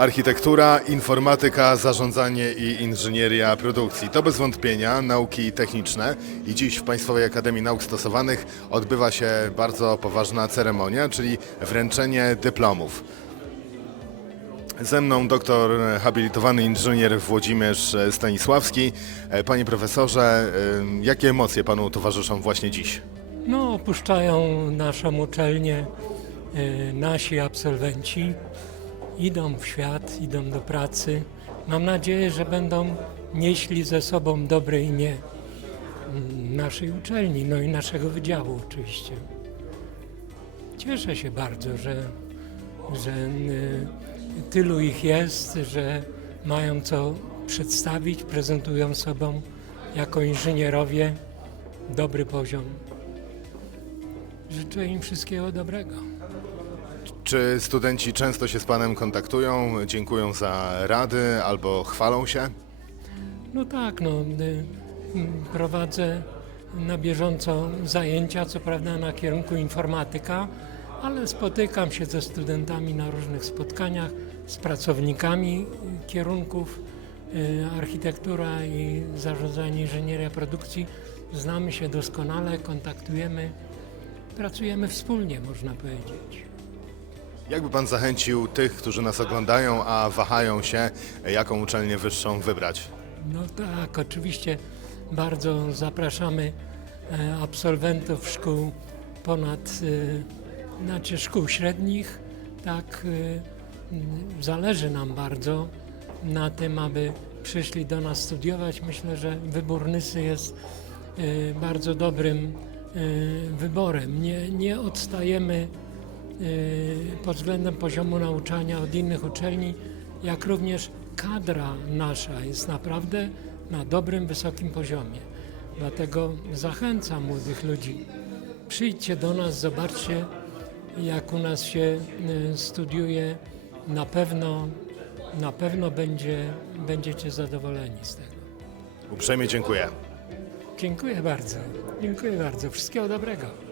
Architektura, informatyka, zarządzanie i inżynieria produkcji to bez wątpienia nauki techniczne i dziś w Państwowej Akademii Nauk Stosowanych odbywa się bardzo poważna ceremonia, czyli wręczenie dyplomów. Ze mną doktor habilitowany inżynier Włodzimierz Stanisławski. Panie profesorze, jakie emocje Panu towarzyszą właśnie dziś? No, opuszczają naszą uczelnię e, nasi absolwenci, idą w świat, idą do pracy. Mam nadzieję, że będą nieśli ze sobą dobre imię mm, naszej uczelni, no i naszego wydziału oczywiście. Cieszę się bardzo, że, że y, tylu ich jest, że mają co przedstawić, prezentują sobą jako inżynierowie dobry poziom. Życzę im wszystkiego dobrego. Czy studenci często się z Panem kontaktują, dziękują za rady albo chwalą się? No tak, no, y, prowadzę na bieżąco zajęcia, co prawda na kierunku informatyka, ale spotykam się ze studentami na różnych spotkaniach, z pracownikami kierunków y, architektura i zarządzanie inżynieria produkcji. Znamy się doskonale, kontaktujemy, pracujemy wspólnie, można powiedzieć. Jakby Pan zachęcił tych, którzy nas oglądają, a wahają się, jaką uczelnię wyższą wybrać? No tak, oczywiście bardzo zapraszamy e, absolwentów szkół ponad, e, znaczy szkół średnich, tak, e, zależy nam bardzo na tym, aby przyszli do nas studiować. Myślę, że wybór Nysy jest bardzo dobrym wyborem. Nie, nie odstajemy pod względem poziomu nauczania od innych uczelni, jak również kadra nasza jest naprawdę na dobrym, wysokim poziomie. Dlatego zachęcam młodych ludzi. Przyjdźcie do nas, zobaczcie, jak u nas się y, studiuje. Na pewno, na pewno będzie, będziecie zadowoleni z tego. Uprzejmie dziękuję. Dziękuję bardzo. Dziękuję bardzo. Wszystkiego dobrego.